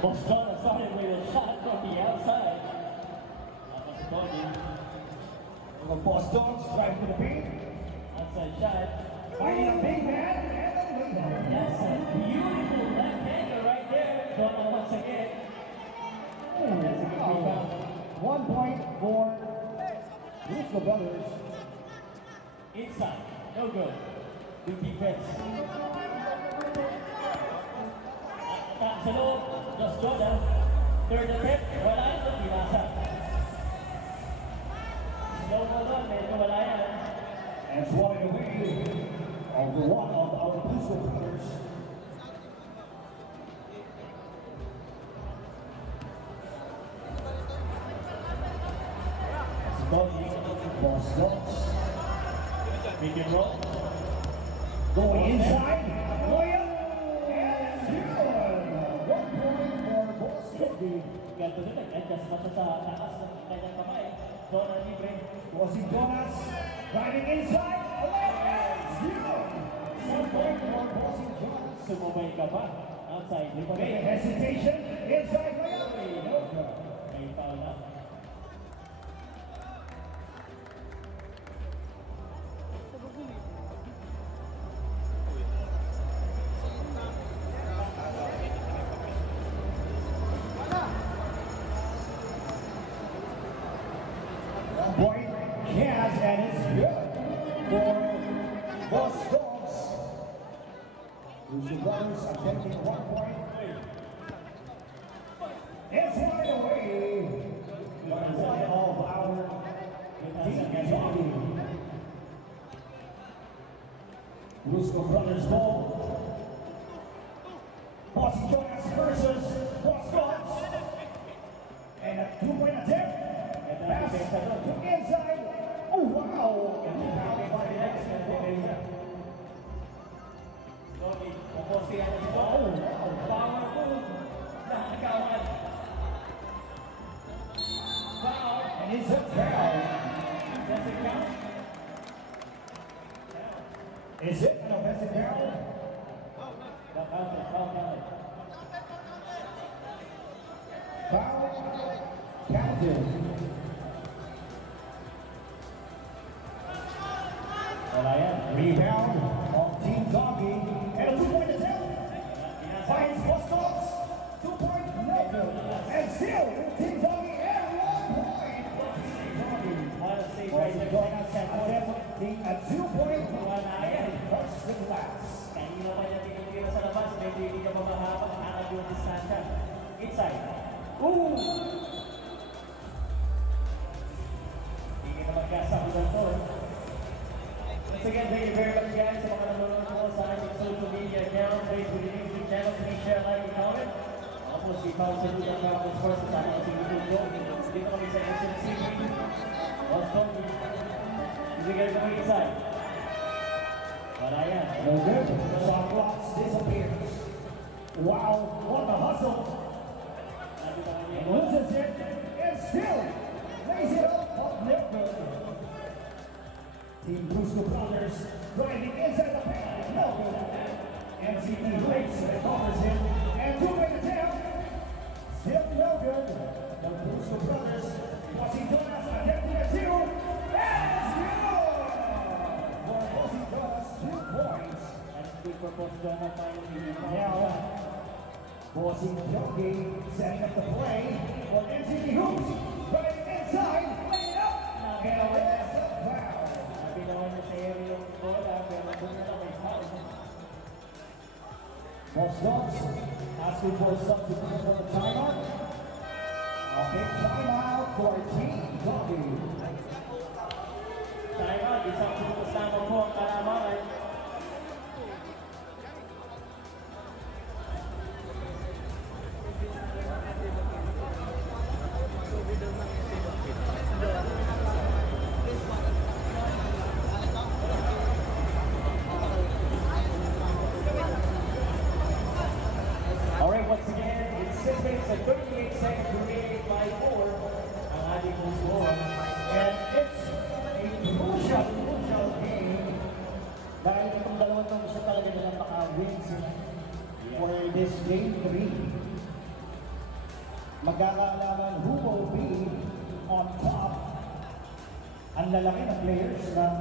Boston started with a shot from the outside. The Boston strike to the paint. Outside shot. Finding a big man. That's a beautiful left-hander right there. Donna once again. That's a good rebound. 1 point for Brusco Brothers. Inside. No good. Good defense. Attack sa loob. Just Jordan. Third attempt. Wala ito. Pinasa. Slow mo doon. Medyo wala yan. And swatting away of the one of our Brusco Brothers. Boston. Big and roll. Going inside. William. And it's good. 1 point for Boston. Ganto din. Nag-adjust pa siya sa taas ng kanyang kamay. Donna libre. Bossy Jonas. Driving inside. And it's good. 1 point for Bossy Jonas. Sumabay ka pa. Outside. Okay, hesitation. Inside. William. May foul na. Point Kaz, and it's good for Boss Dogs. Brusco Brothers attempting 1 point. It's right away. One of our team jockey. Brusco Brothers ball. Bossy Jonas versus Boss Dogs. And a 2-point attempt. Pass to inside. Oh, wow. And it's a foul. Does it count? Is it an offensive foul? Foul counted. Rebound of Team Doggy. And a 2-point attempt. Finds Boss Dogs. 2-point no good. And still, Team Doggy and 1 point. Bossy Jonas attempting a 2-point. And first the glass. Kanina pa niya tinitira sa labas. Medyo hindi ka mamahabang. Hanap yung distansya. Inside. Ooh! Hindi ka magkasa ko dito. Once again, thank you very much guys sa mga nanonood mo sa ating social media account, Facebook and YouTube channel. Please share, like, and comment. Ako po si Paul Saluda ng Campus Sports sa ating si YouTube ko. Dito kami sa SMC. Boston. Ibigay kami inside. Wala yan. No good. Shot clocks disappears. Wow, what a hustle. And loses it. And still lays it up. No good. Team Brusco Brothers driving inside the paint. No good. MCT breaks and covers him. And 2-point attempt. Still no good. The Brusco Brothers. Bossy Jonas attempting a 2. And it's good. For Bossy Jonas, 2 points. That's good for Boss Jonas finally. Now, Bossy Jockey setting up the play for MCT Hoops. Driving inside. Laying up. And a last foul. Ginawa niya sa area yung bola, pero doon na lang may foul. Boss Dogs asking for a substitute for the timeout. A big timeout for Team Doggy. Timeout, isang kasama po ang kalamangan. Alright, once again, it's 6 minutes and 38 seconds remaining by 4 ang ating score. And it's a crucial game. Dahil itong dalawang ito gusto talaga nilang maka-win sila for this game 3. magkakaalaman who will be on top. Ang lalaki na players ng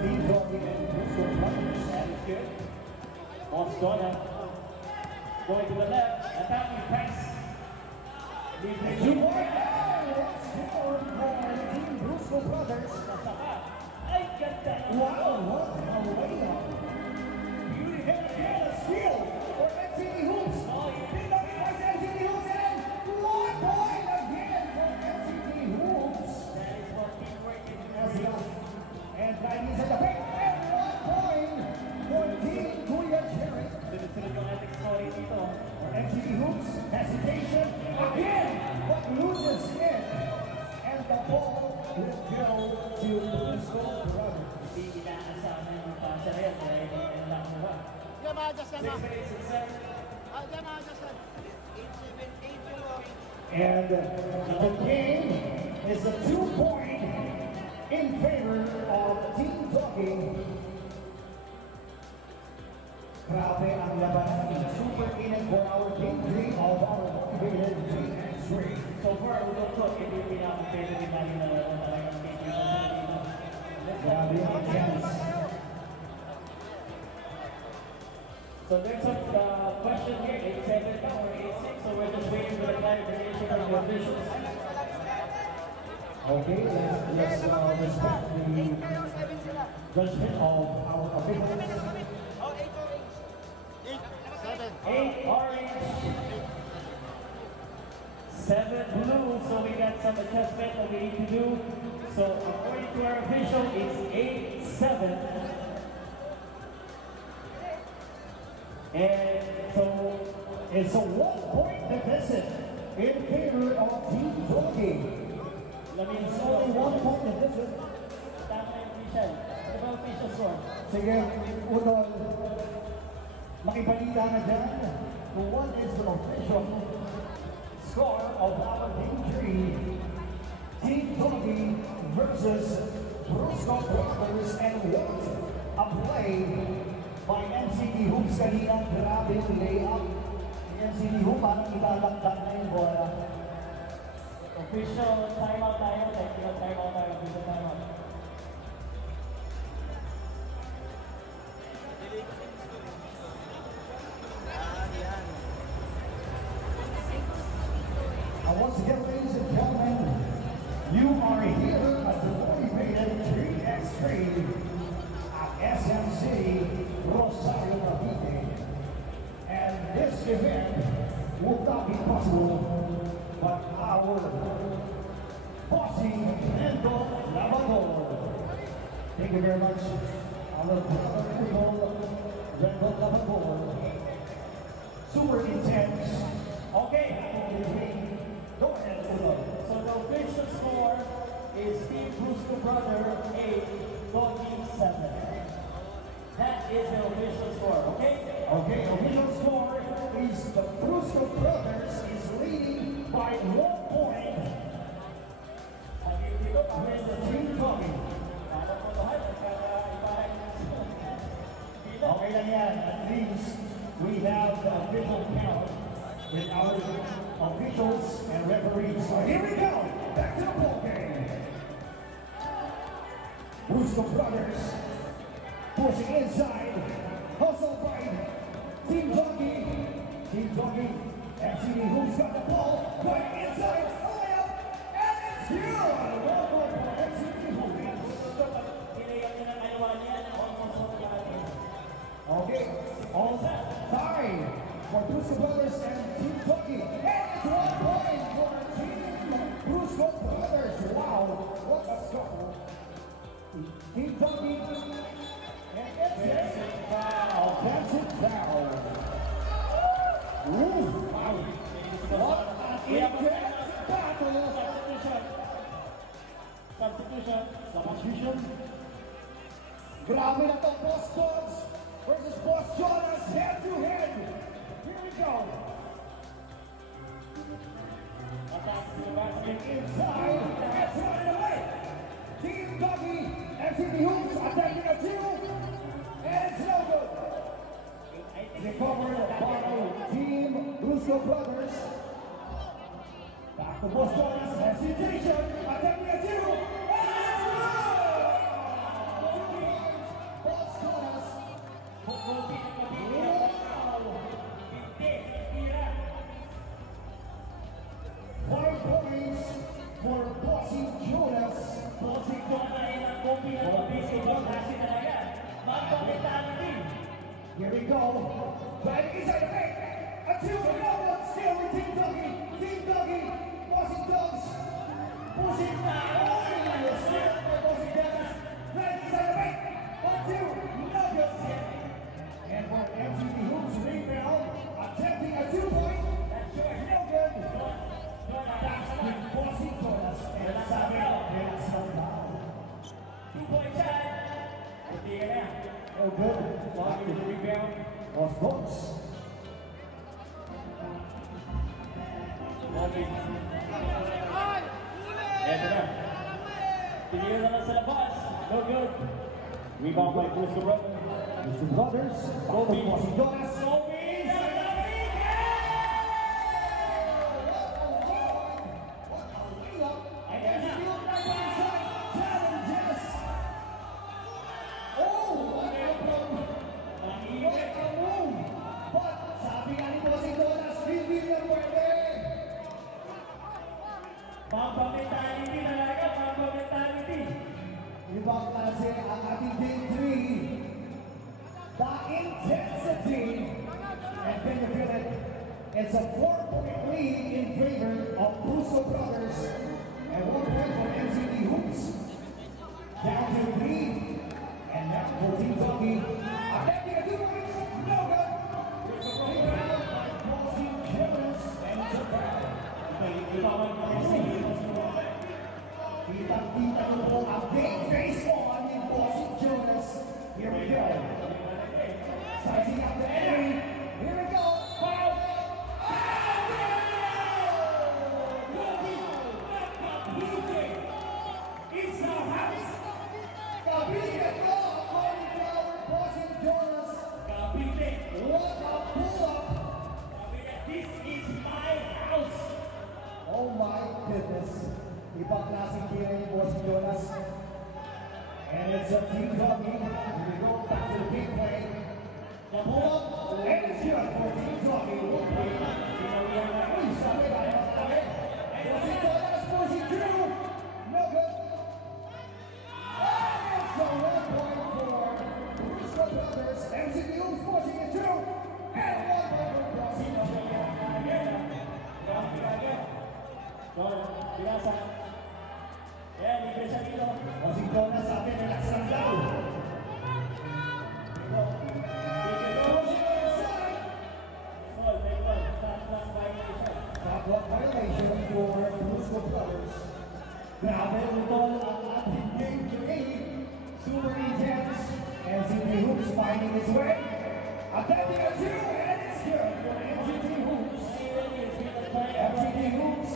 Team Talking and Brusco Brothers. That is good. Osdona going to the left. Attacking press. Score for Team Brusco Brothers. Ay, ganda. Wow, what a layup. Beauty hit again, a steal for MCD Hoops. Big up by MCD Hoops and 1 point again for MCD Hoops. That is what teamwork is. And Chinese at the paint and 1 point for Team Kuya Cherry. Sunod-sunod yung ating scoring dito. For MCD Hoops, hesitation again, but loses it. And the ball will go to Brusco Brothers. Hindi inaasahan yung pasa na yan. Dahil hindi lang naman. Diyan ma-adjust yan, 6 ma. minutes and 7. Diyan ma-adjust yan. 8-7-8 yung orange. And the game is a 2-point in favor of Team Talking. Grabe ang labanan. Super init for our Game 3 of our motivated 3x3. So far, we don't talk. Ito yung pinaka-favorite din namin na talagang team dito sa dito. Grabe ang intense. So there's a question here, 8-7 now or 8-6, so we're just waiting for the clarification from the officials. Okay, let's respect the judgment of our officials. Oh, 8 orange. 8. 8 orange, 7 blue, so we got some adjustment that we need to do. So according to our official, it's 8-7. And so it's a 1-point deficit in favor of Team Talking. It's only 1-point deficit. Tama yung official. Ano ba official score? Sige, Udol, makibalita na dyan kung what is the official score of our Game 3. Team Talking versus Brusco Brothers, and what a play by MCD Hoops kanina. Grabe yung layup. MCD Hoops parang ilalagdag na yung bola. Official timeout tayo. Technical timeout tayo. Official timeout. And once again, ladies and gentlemen, you are here at the motivated 3x3 at SMC Rosario Cavite. And this event would not be possible but our bossing Lando Lavador. Thank you very much, our brother Lando Lavador. Super intense. Okay, go ahead, Ulo. So the official score is Team Brusco Brother 8, Talking 7. That is the official score, okay? Okay, official score is the Brusco Brothers is leading by 1 point. With the Team Talking. Okay lang yan. At least we have the official count with our officials and referees. So here we go. Back to the ball game. Brusco Brothers pushing inside. Hustle fight. Team Talking. Team Talking. MCD Hoops got the ball. Going inside. Layup. And it's good. Well done for MCD Hoops. Okay. All set. Time for Brusco Brothers and Team Talking. And it's 1 point for Team Brusco Brothers. Wow. What a score. Team Talking. And it's a foul. Offensive foul. Ooh, wow. What an intense battle. Substitution. Grabe na to, Boss Dogs versus Boss Jonas, head to head. Here we go. Inside, that's running away. Team Doggy, MCD Hoops attacking a 2, and it's no good. Recovered by Team Brusco Brothers. The Boss Jonas hesitation. Attempting a two. Let's go! Boss Jonas. Wow. 5 points for Bossy Jonas. Bossy Jonas ay nag-copy ng mabisi ko kasi talaga. Magpapitali. Here we go. Driving inside the paint. A two, no one still with Team Dougie. Team Dougie. Bossy Dogs. Pushing down. Oh, still for Bossy Jonas. Driving inside the paint. 1, 2, no good. And for MTV Hoops rebound, attempting a 2-point. That's short. No good. That's with Bossy Jonas. And Samuel gets some down. 2-point shot. Hindi ka na. No good. Walking to the rebound. Boss Boss. Walking. Eto na. Tinira naman sa labas. No good. Rebound by Bristol Brothers. Mr. Brothers, both of Bossy Jonas. Kobe sa labing! Ayan na. Challenges. Oh, what a move. What a move. But sabi nga ni Bossy Jonas, hindi na pwede. Pampa-mentality talaga. Pampa-mentality. Ibang klase ang ating game 3. The intensity. And can you feel it? It's a 4-point lead in favor of Brusco Brothers. And 1 point for MCD Hoops. Down to 3. And now for Team Dougie. Attempting a 2 points. No good. Rebound by Bossy Jonas and Japan. Kitang-kita nyo po ang big face on ni Bossy Jonas. Here we go. Sizing up the enemy. Here we go. Foul. It's our house. Kabite ko according to our Bossy Jonas. Kabite. What a pull-up. This is my house. Oh my goodness. Ibang klaseng tira ni Bossy Jonas. And it's a Team Dougie. Here we go. Back to the big play. The pull-up. And it's good for Team Dougie. Uy, sabi ba? Sabi. Bossy Jonas, Bossy Drew. No good. And it's a 1 point for Brusco Brothers. MCD Hoops forcing it through. And 1 point for Bossy Jonas. Binasa. Ayan, libre siya dito. Bossy Jonas sabi, relax lang daw. Backward violation for Brusco Brothers. Grabe utol ang ating game 3. Super intense. MCD Hoops finding his way. Attempting a 2 and it's good for MCD Hoops. MCD Hoops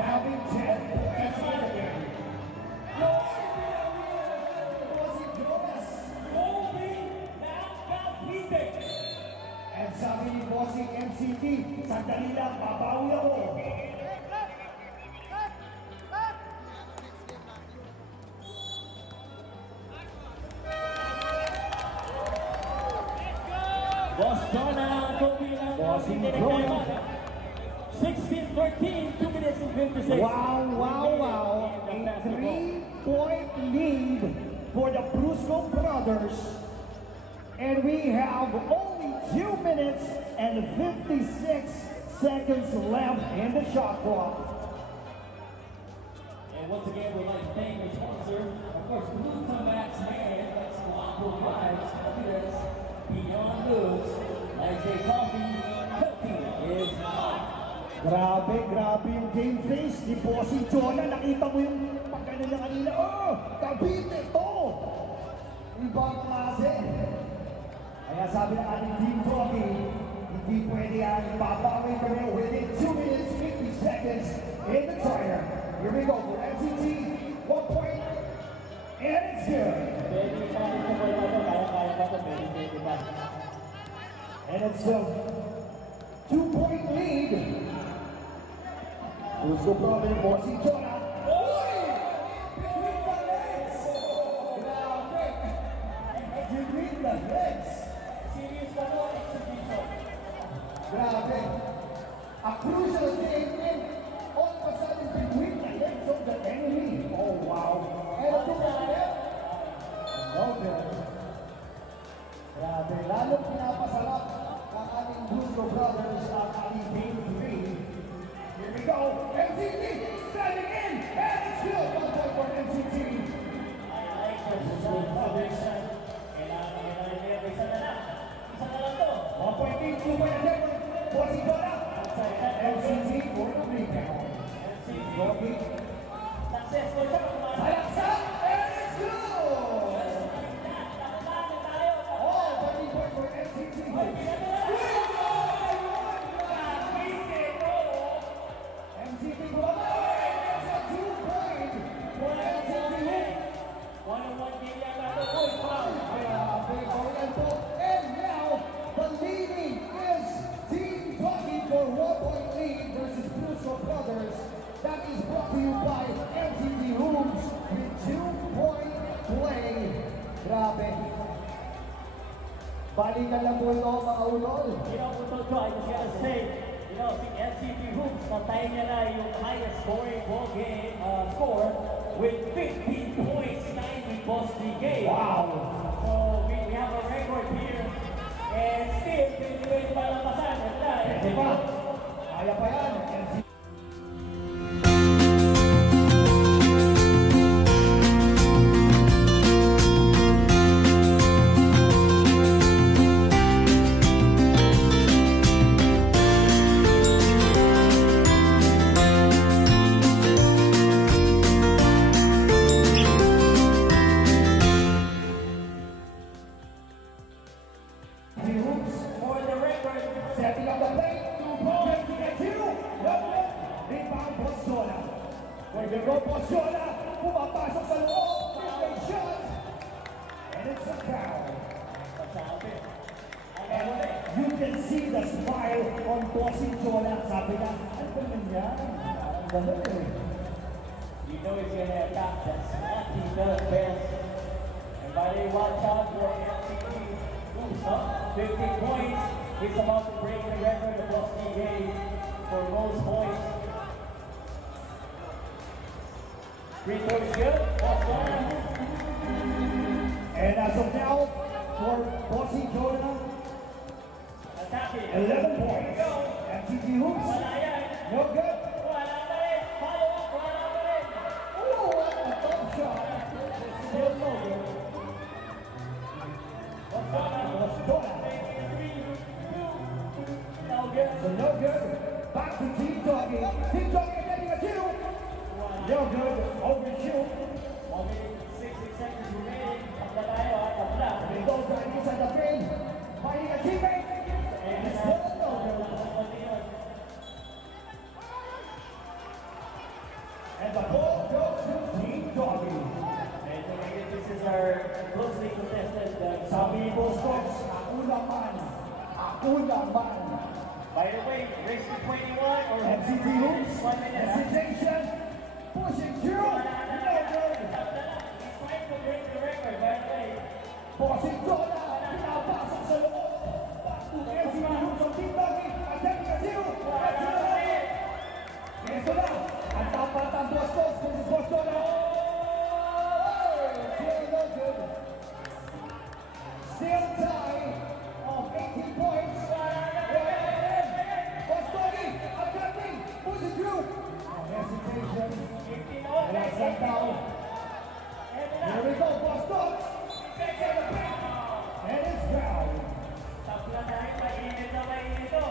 having 10 points in the game. Bossy Jonas. And sabi ni Bossy MCD, sandali lang, babawi ako. Boss Donna, Kobe lang. Bossy Jonas. 16-14, 2 minutes and 56. Wow, wow, wow. A 3-point lead for the Brusco Brothers. And we have only 2 minutes and 56 seconds left in the shot clock. And once again, we'd like to thank our sponsor, of course, Blue Comebacks Man, that's Guapo Vibes, Happiness, Beyond Moods, Nice Day Coffee, Cooking is hot. Grabe yung game face ni Bossy Jonas. Nakita mo yung pagkano niya kanina. Oh, Kabite to! Ibang klase. Kaya sabi ng ating Team Dougie, hindi pwede yan. Babawi kami within 2 minutes, 50 seconds in the timer. Here we go for MCT. 1 point. And it's good. Pwede pa rin sa boy natin, kaya-kaya pa ito, pwede pa. And it's a 2-point lead. Gusto problem po si Jonah. Uy! Between the legs! Grabe! Between the legs! Serious ka mo, exhibition. Grabe! A crucial statement all of a sudden between the legs of the enemy. Oh wow! And a two-step. Okay. Grabe, lalong pinapasarap ang ating Bluesco Brothers ang ating Game 3. Here we go, MCT standing in, and it's still 1 point for MCT. I like Bluesco Brothers. Kailangan nila, isa na lang. Isa na lang to. 1 point lead, 2 point attempt, Bossy Donna. MCT for the rebound. Gogi, Successful siya. Salaksak, and it's good! Oh, 30 points for MCT. MCT Guadalajara, it's a 2 point for MCT. 1-on-1 game yan natin. Uy, foul. And now, the leading is Team Talking for 1 point lead versus Bluesco Brothers. That is brought to you by MCT Hoops with 2-point play. Grabe. Balikan lang po ito, mga ulol. Utol ko, I was gonna say, si MCT Hoops, natay niya na yung highest scoring ball game score with 15 points, 9 with Boss DK. Wow. So, we have a record here. And still, 28 pa lang pasan. Kasi pa, kaya pa yan. MCT. For the record, Setting up the plate, 2 points to get 2. Rebound, Bossona. Where you go, Bossona. Pumapasok sa loob. Big shot. And it's a foul. pasabi. And you can see the smile on Bossy Jonah. Sabi na, ano ba naman yan? Ang gano'n eh. You know he's gonna attack. That's what he does best. And by the way, watch out for MCT Hoops, huh? 50 points. He's about to break the record of Boss DK for most points. Free throw is good. Boss Jonah. And as of now, for Bossy Jonah, Attacking. 11 points. MCT Hoops, Wala yan. no good. Wala pa rin. Follow up. Wala pa rin. Oh, what a tough shot. Still no good. Bossona. No good. So no good. Back to Team Talking. Team Talking getting a 2. No good. Overshoot. 60 seconds remaining. Tapla tayo ha. Tapla. They go right inside the frame. Finding a teammate. And it's still no good. And the ball goes to Team Talking. And again, this is our closely contested. Sabi mo, Scotts, ako naman. Ako naman. By the way, race to 21 or MCT Hoops. 1 minute. Hesitation. Pushing through. No good. He's trying to break the record, by the way. Bossy Jonah. Pinapasok sa loob. Back to MCT Hoops on Team Talking. Attempting a 2. That's it. Ito na. Ang tapat ang Boston versus Boston. Still no good. Still tie of 18 points. Boston attacking. Push it through. Hesitation. And a set down. Here we go, Boston. And it's down. Tapla tayo, mainit na mainit ito.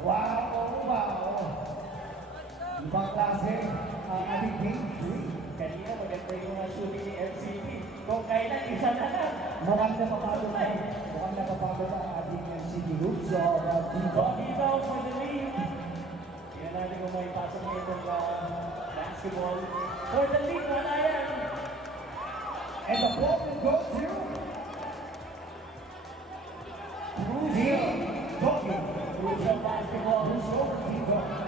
Wow, wow. Ibang klase ang ating game 3. Kanina, maganda yung mga shooting ni MCT. Kung kailan, isa na lang. Mukhang napapago na. Mukhang napapago na ang ating MCT Hoops. So, Team Talking. Dito for the lead. Tingnan natin kung may pasok na itong basketball. For the lead, wala yan. And the ball will go to Team Talking. Crucial basketball. Team Talking.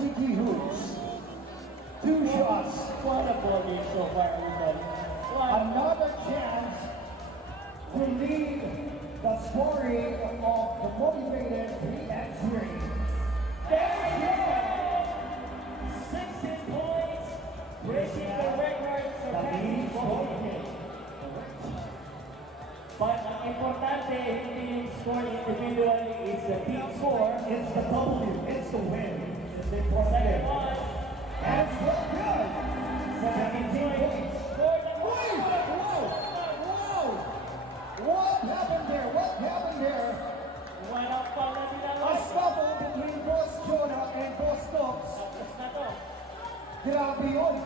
MCT Hoops. 2 shots. What a ball game so far, everybody. What? Another chance to lead the scoring of the motivated 3x3. There we go! 16 points, breaking the record, surpassing ball game. But ang importante, hindi yung score individually, it's the team score. It's the W. It's the win. It's the Second important. one, And it's so good. 17 points. score number Wait! Whoa! Whoa! What happened there? What happened there? Walang pala A nila. scuffle between Boss Jonah and Boss Stokes. Tapos na to. Grabe yun.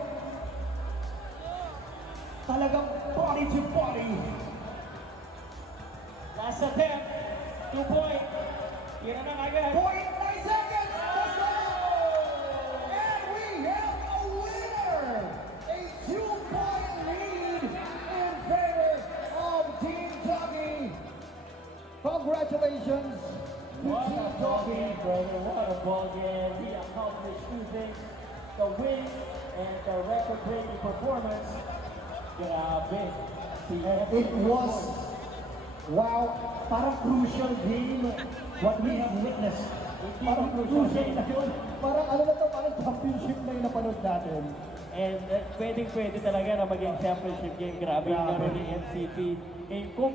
Talagang body to body. Last attempt, 2 point. Tira na agad. 0.9 seconds. Let's go! And we have a winner. A 2-point lead in favor of Team Doggy. Congratulations to What Team a ball Doggy. game, brother. What a ball game. We accomplished 2 things. The win and the record-breaking performance. Grabe. Si It was, wow, parang crucial game what we have witnessed. Parang crucial na yun. Parang ano na to, parang championship na yung napanood natin. And pwedeng-pwede talaga na maging championship game. Grabe yung Grabe. laro ni MCT. And kung